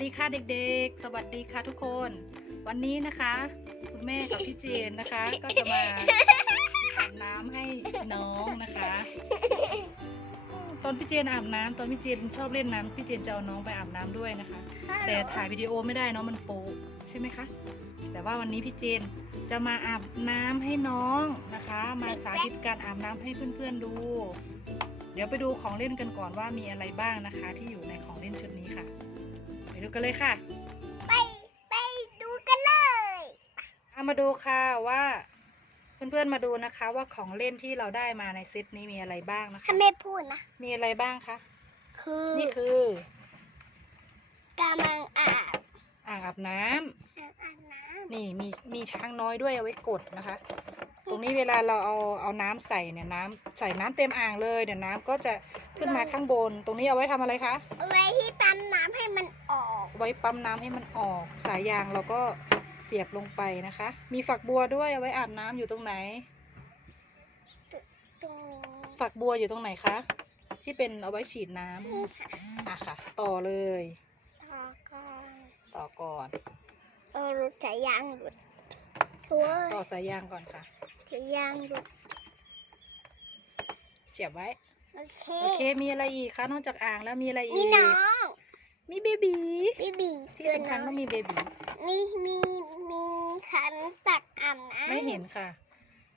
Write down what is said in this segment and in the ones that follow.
สดีค่ะเด็กๆ สวัสดีค่ะทุกคน วันนี้นะคะ คุณแม่กับพี่เจนนะคะ ก็จะมาอาบน้ำให้น้องนะคะ ตอนพี่เจนอาบน้ำตอนพี่เจนชอบเล่นน้ำพี่เจนจะเอาน้องไปอาบน้ำด้วยนะคะ แต่ถ่ายวิดีโอไม่ได้เนาะมันโป๊ะใช่ไหมคะ แต่ว่าวันนี้พี่เจนจะมาอาบน้ำให้น้องนะคะ มาสาธิตการอาบน้ำให้เพื่อนๆดู เดี๋ยวไปดูของเล่นกันก่อนว่ามีอะไรบ้างนะคะ ที่อยู่ในของเล่นชุดนี้ค่ะไป ดูกันเลยค่ะ ไปไปดูกันเลยเอามาดูค่ะว่า เพื่อนๆมาดูนะคะ ว่าของเล่นที่เราได้มาในเซตนี้มีอะไรบ้างนะคะ ถ้าไม่พูดนะ มีอะไรบ้างคะ คือนี่คือกำลังอาบอ่างอาบน้ำอาบน้นี่มีมีช้างน้อยด้วยเอาไว้กดนะคะ ตรงนี้เวลาเราเอาเอาน้ำใส่เนี่ยน้ำใส่น้ำเต็มอ่างเลยเดี๋ยวน้ำก็จะขึ้นมาข้างบน ตรงนี้เอาไว้ทำอะไรคะำเอาไว้ที่ปั๊มน้ำให้มันออก ไว้ปั๊มน้ำให้มันออก สายยางเราก็เสียบลงไปนะคะ มีฝักบัวด้วยเอาไว้อาบน้ำอยู่ตรงไหนตรงนี้ฝักบัวอยู่ตรงไหนคะ ที่เป็นเอาไว้ฉีดน้ำนี่ค่ะอะค่ะ ต่อเลย ต่อก่อน ต่อก่อนเออรถสายยางหลุดทัวต่อสายยางก่อนค่ะสายยางหลุดเสียบไว้โอเคโอเค มีอะไรอีกคะ นอกจากอ่างแล้วมีอะไรอีมีกน้อง มีเบบีบีบีที่ตัวสำคัญน้ต้อองงมีเบบีมีมีมีขันตักอาบน้ำไม่เห็นค่ะ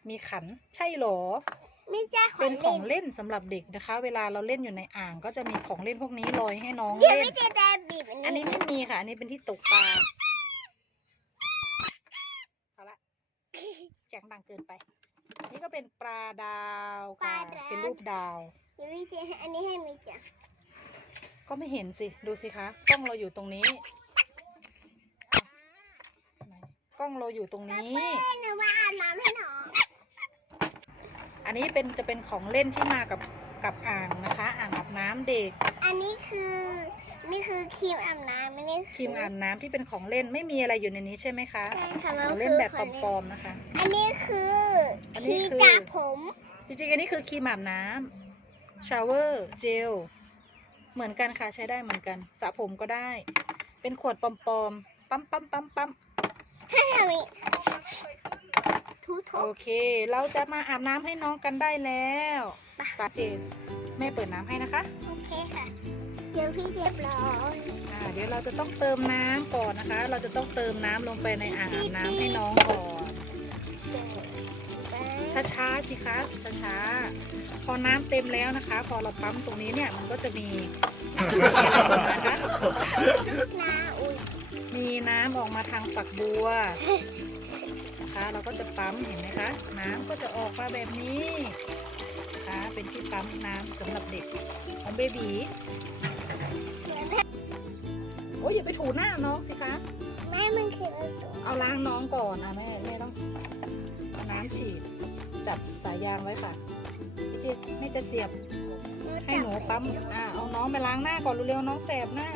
มีขันใช่เหรอ ไม่ใช่ขอเป็นงของเล่นเล่นสำหรับเด็กนะคะ เวลาเราเล่นอยู่ในอ่างก็จะมีของเล่นพวกนี้ลอยให้น้องเดี๋ยวเล่น ไม่ใช่แต่บีบอันนี้ไม่มีค่ะ อันนี้เป็นที่ตกปลาเอาละเสียงดังเกินไป นี่ก็เป็นปลาดาวค่ะเป็นรูปดาว เดี๋ยวไม่ใช่อันนี้ให้ไม่จ้ะ ก็ไม่เห็นสิ ดูสิคะกล้องเราอยู่ตรงนี้ไหนกล้องเราอยู่ตรงนี้เป้หนูมาอาบน้ำให้น้องอันนี้เป็นจะเป็นของเล่นที่มากับกับอ่างนะคะ อ่างอาบน้ำเด็ก อันนี้คือนี่คือครีมอาบน้ำอันนี้ครีมอาบน้ำที่เป็นของเล่นไม่มีอะไรอยู่ในนี้ใช่ไหมคะ ใช่ค่ะขมันองคืเล่นอแบบของปลอมๆนะคะ อันนี้คืออันคนี้รีมคือจากผม จริงๆ อันนี้คือครีมอาบน้ำชาวเวอร์ เจล เหมือนกันค่ะใช้ได้เหมือนกันสระผมก็ได้ เป็นขวดปลอมๆปั๊มปั๊มปั๊มปั๊มให้ทำอีกทุทุโอเค เราจะมาอาบน้ำให้น้องกันได้แล้วปาเจนแม่เปิดน้ำให้นะคะ โอเคค่ะ เดี๋ยวพี่เรียบร้อยอ่าเดี๋ยวเราจะต้องเติมน้ำก่อนนะคะ เราจะต้องเติมน้ำลงไปในอ่างอาบน้ำให้น้องก่อนเดี๋ยวไป ช้าๆสิคะช้าๆพอน้ำเต็มแล้วนะคะ พอเราปั๊มตรงนี้เนี่ยมันก็จะมีนะคะนาอุ้ยมีน้ำออกมาทางฝักบัวนะคะ เราก็จะปั๊มเห็นไหมคะ น้ำก็จะออกมาแบบนี้นะคะเป็นที่ปั๊มน้ำสำหรับเด็กของเบบีโอ้ยอย่าไปถูหน้าน้องสิคะ แม่มันคืออะไรตัวเอาล้างน้องก่อนนะแม่แม่ต้องเอาน้ำฉีด จับสายยางไว้ค่ะพี่เจแม่จะเสียบให้หนูปั๊มอ่าเอาน้องไปล้างหน้าก่อนเร็วๆน้องแสบหน้า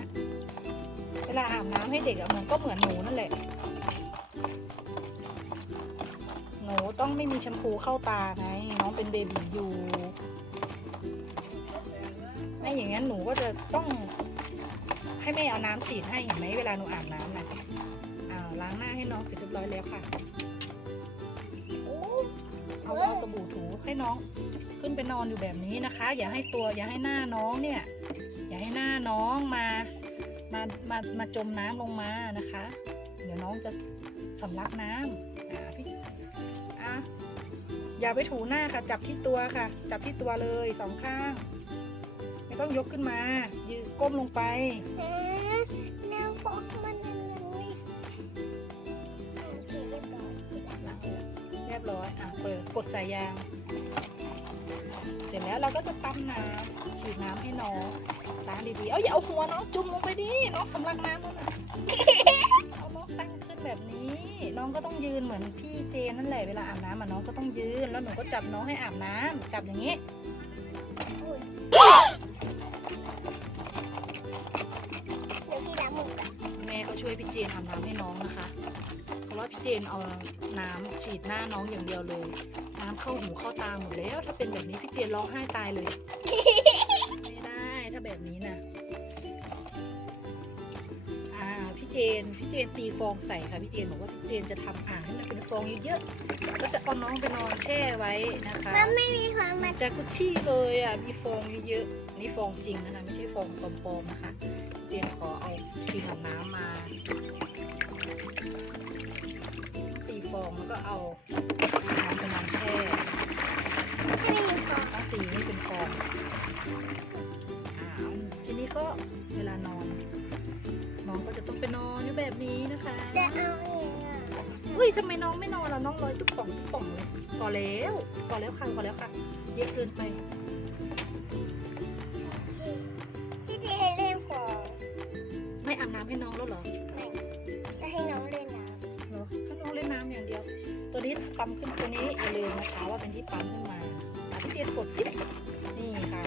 เวลาอาบน้ำให้เด็กอะเหมือนก็เหมือนหนูนั่นแหละ หนูต้องไม่มีแชมพูเข้าตาไงน้องเป็นเบบีอยู่ไม่อย่างนั้นหนูก็จะต้องให้แม่เอาน้ำฉีดให้เห็นไหมเวลาหนูอาบน้ำนะอ่าล้างหน้าให้น้องเสร็จเรียบร้อยแล้วค่ะ เอาเอาสบู่ถูให้น้องขึ้นไปนอนอยู่แบบนี้นะคะ อย่าให้ตัวอย่าให้หน้าน้องเนี่ย อย่าให้หน้าน้องมามามามาจมน้ำลงมานะคะ เดี๋ยวน้องจะสำลักน้ำอ่าพี่อะอย่าไปถูหน้าค่ะ จับที่ตัวค่ะ จับที่ตัวเลยสองข้าง ไม่ต้องยกขึ้นมา ยืนก้มลงไป รียบร้อยอะเปิดกดสายยาง เสร็จแล้วเราก็จะปั๊มน้ำฉีดน้ำให้น้องล้างดีๆ เอาอย่าเอาหัวน้องจุ่มลงไปดิ น้องสำลักน้ำแล้วนะเอาน้องตั้งขึ้นแบบนี้ น้องก็ต้องยืนเหมือนพี่เจนนั่นแหละ เวลาอาบน้ำอะน้องก็ต้องยืน แล้วหนูก็จับน้องให้อาบน้ำจับอย่างนี้เดี๋ยวพี่ล้างมือก่อน ช่วยพี่เจนอาบน้ำให้น้องนะคะ เพราะว่าพี่เจนเอาน้ำฉีดหน้าน้องอย่างเดียวเลย น้ำเข้าหูเข้าตาหมดแล้ว ถ้าเป็นแบบนี้พี่เจนร้องไห้ตายเลย ไม่ได้ถ้าแบบนี้นะอะเจนพี่เจนตีฟองใส่ค่ะพี่เจนบอกว่าพี่เจนจะทำอ่างให้มันเป็นฟองเยอะๆก็จะเอาน้องไปนอนแช่ไว้นะคะแล้วไม่มีความเหมืมัอนนจากุชชี่เลยอะมีฟองเยอะๆอันนี่ฟองจริงนะคะไม่ใช่ฟองปลอมๆนะคะ เจนขอเอาครีมอาบน้ำมาตีฟองแล้วก็เอาน้ำไปนอนแช่ไม่มีความต้องตีให้เป็นฟองอ่าทีนี้ก็เวลานอน น้องก็จะต้องไปนอนอยู่แบบนี้นะคะจะเอาเองอะอุ้ยทำไมน้องไม่นอนล่ะน้องลอยตุ๊บป่องตุ๊บป่องเลยพอแล้วพอแล้วค่ะพอแล้วค่ะเยอะเกินไป ไม่อาบน้ำให้น้องแล้วเหรอไม่จะให้น้องเล่นน้เหรอให้น้องเล่นน้ำอย่างเดียว ตัวนี้ปั๊มขึ้นตัวนี้อย่าลืมนะคะว่าเป็นที่ปั๊มขึ้นมาอะพี่เจนกดสินี่ค่ะ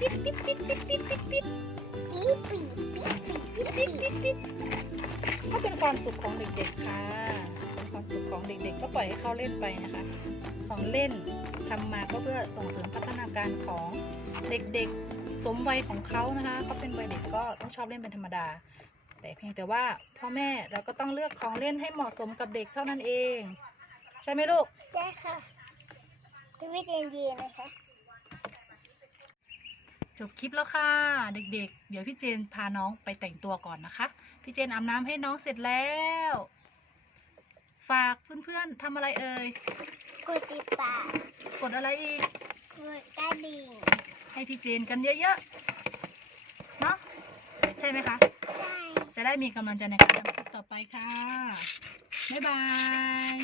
ปิดปิดปิดปิดปิดปิดปิดำปี๊ปี๊ปี๊ปี๊ปี๊ปี๊ก็เป็นความสุขของเด็กๆค่ะ เป็นความสุขของเด็กๆ ก็ปล่อยให้เขาเล่นไปนะคะ ของเล่นทำมาก็เพื่อส่งเสริมพัฒนาการของเด็กๆ สมวัยของเขานะคะเขาเป็นวัยเด็กก็ต้องชอบเล่นเป็นธรรมดา แต่เพียงแต่ว่าพ่อแม่เราก็ต้องเลือกของเล่นให้เหมาะสมกับเด็กเท่านั้นเอง ใช่ไหมลูกได้ค่ะพี่เจนยืนนะคะจบคลิปแล้วค่ะ เด็กๆเดี๋ยวพี่เจนพาน้องไปแต่งตัวก่อนนะคะ พี่เจนอาบน้ำให้น้องเสร็จแล้ว ฝากเพื่อนๆทำอะไรเอ่ย กดติดตาม กดอะไรอีกกดกระดิ่ง ให้พี่เจนกันเยอะๆ เนาะใช่ไหมคะได้จะได้มีกำลังใจในการทำคลิปต่อไปค่ะ บ๊ายบาย